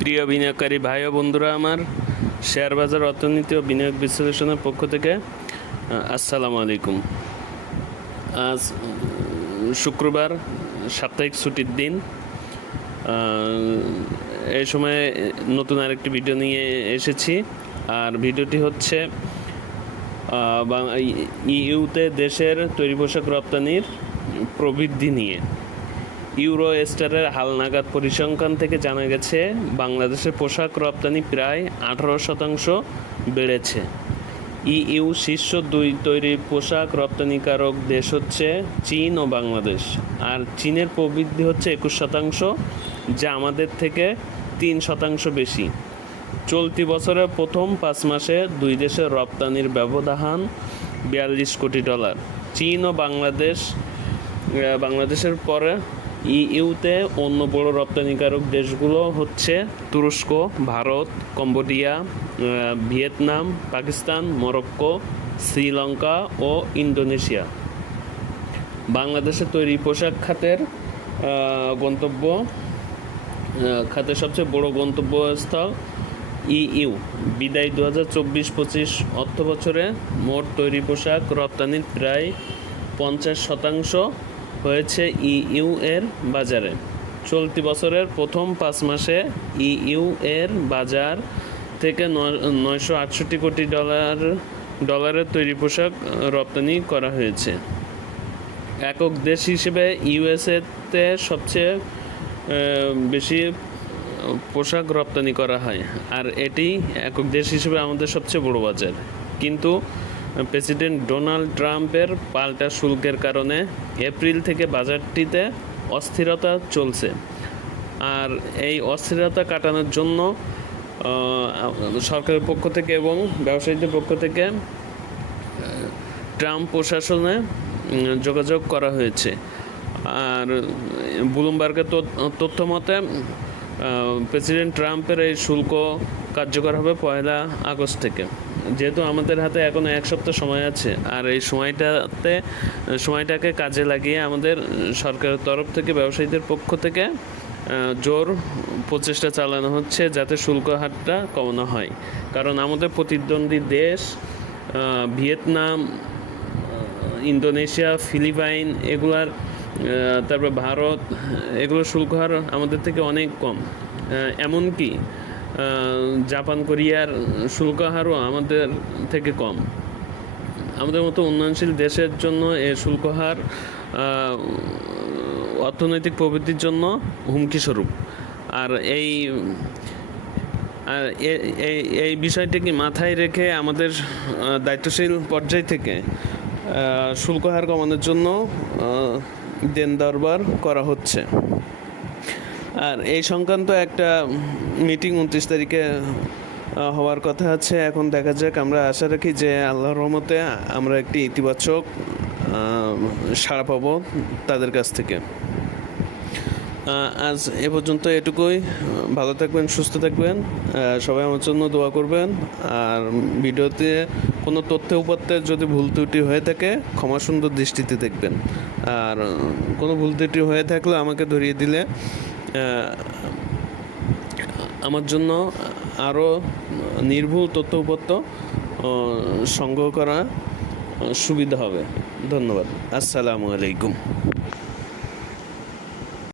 প্রিয় বিনিয়োগকারী ভাই ও বন্ধুরা আমার শেয়ার বাজার অর্থনীতি ও বিনিয়োগ বিশ্লেষণের পক্ষ থেকে আসসালামু আলাইকুম। আজ শুক্রবার, সাপ্তাহিক ছুটির দিন। এই সময় নতুন আরেকটি ভিডিও নিয়ে এসেছি। আর ভিডিওটি হচ্ছে ইউতে দেশের তৈরি পোশাক রপ্তানির প্রবৃদ্ধি নিয়ে। ইউরো স্টারের হালনাগাদ পরিসংখ্যান থেকে জানা গেছে, বাংলাদেশের পোশাক রপ্তানি প্রায় আঠারো শতাংশ বেড়েছে। ইইউ শীর্ষ দুই তৈরি পোশাক রপ্তানিকারক দেশ হচ্ছে চীন ও বাংলাদেশ। আর চীনের প্রবৃদ্ধি হচ্ছে একুশ শতাংশ, যা আমাদের থেকে তিন শতাংশ বেশি। চলতি বছরের প্রথম পাঁচ মাসে দুই দেশের রপ্তানির ব্যবধান বিয়াল্লিশ কোটি ডলার। চীন ও বাংলাদেশ বাংলাদেশের পরে ইইউতে অন্য বড় রপ্তানিকারক দেশগুলো হচ্ছে তুরস্ক, Bharat, Cambodia Vietnam, Pakistan, Morocco, Sri Lanka ও ইন্দোনেশিয়া। বাংলাদেশের তৈরি পোশাক খাতের গন্তব্য খাতের সবচেয়ে বড় গন্তব্যস্থল ইইউ। বিদায় দু হাজার চব্বিশ পঁচিশ অর্থ বছরে মোট তৈরি পোশাক রপ্তানির প্রায় পঞ্চাশ শতাংশ হয়েছে ইইউ এর বাজারে। চলতি বছরের প্রথম পাঁচ মাসে ইইউ এর বাজার থেকে নয়- নয়শো আটষট্টি কোটি ডলার, ডলারের তৈরি পোশাক রপ্তানি করা হয়েছে। একক দেশ হিসেবে ইউএসএতে সবচেয়ে বেশি পোশাক রপ্তানি করা হয়। আর এটি একক দেশ হিসেবে আমাদের সবচেয়ে বড় বাজার। কিন্তু প্রেসিডেন্ট ডোনাল্ড ট্রাম্পের পাল্টা শুল্কের কারণে এপ্রিল থেকে বাজারটিতে অস্থিরতা চলছে। আর এই অস্থিরতা কাটানোর জন্য সরকারের পক্ষ থেকে এবং ব্যবসায়ীদের পক্ষ থেকে ট্রাম্প প্রশাসনে যোগাযোগ করা হয়েছে। আর ব্লুমবার্গের তথ্য- মতে প্রেসিডেন্ট ট্রাম্পের এই শুল্ক কার্যকর হবে পয়লা আগস্ট থেকে। যেহেতু আমাদের হাতে এখনও এক সপ্তাহ সময় আছে, আর এই সময়টাতে, সময়টাকে কাজে লাগিয়ে আমাদের সরকারের তরফ থেকে, ব্যবসায়ীদের পক্ষ থেকে জোর প্রচেষ্টা চালানো হচ্ছে যাতে শুল্ক হারটা কমানো হয়। কারণ আমাদের প্রতিদ্বন্দ্বী দেশ ভিয়েতনাম ইন্দোনেশিয়া, ফিলিপাইন এগুলার তারপর ভারত, এগুলোর শুল্ক হার আমাদের থেকে অনেক কম। এমনকি জাপান, কোরিয়ার শুল্ক হারও আমাদের থেকে কম। আমাদের মতো উন্নয়নশীল দেশের জন্য এ শুল্ক হার অর্থনৈতিক প্রবৃদ্ধির জন্য হুমকি স্বরূপ। আর এই আর এই বিষয়টিকে মাথায় রেখে আমাদের দায়িত্বশীল পর্যায় থেকে শুল্ক হার কমানোর জন্য দেন দরবার করা হচ্ছে। আর এই সংক্রান্ত একটা মিটিং উনত্রিশ তারিখে হওয়ার কথা আছে। এখন দেখা যাক, আমরা আশা রাখি যে আল্লাহর রহমতে আমরা একটি ইতিবাচক সাড়া পাবো তাদের কাছ থেকে। আজ এ পর্যন্ত এটুকুই। ভালো থাকবেন, সুস্থ থাকবেন। সবাই আমার জন্য দোয়া করবেন। আর ভিডিওতে কোনো তথ্য উপাত্তে যদি ভুল ত্রুটি হয়ে থাকে, ক্ষমা সুন্দর দৃষ্টিতে দেখবেন। আর কোনো ভুল ত্রুটি হয়ে থাকলে আমাকে ধরিয়ে দিলে আমার জন্য আরও নির্ভুল তথ্য উপাত্ত সংগ্রহ করা সুবিধা হবে। ধন্যবাদ। আসসালামু আলাইকুম।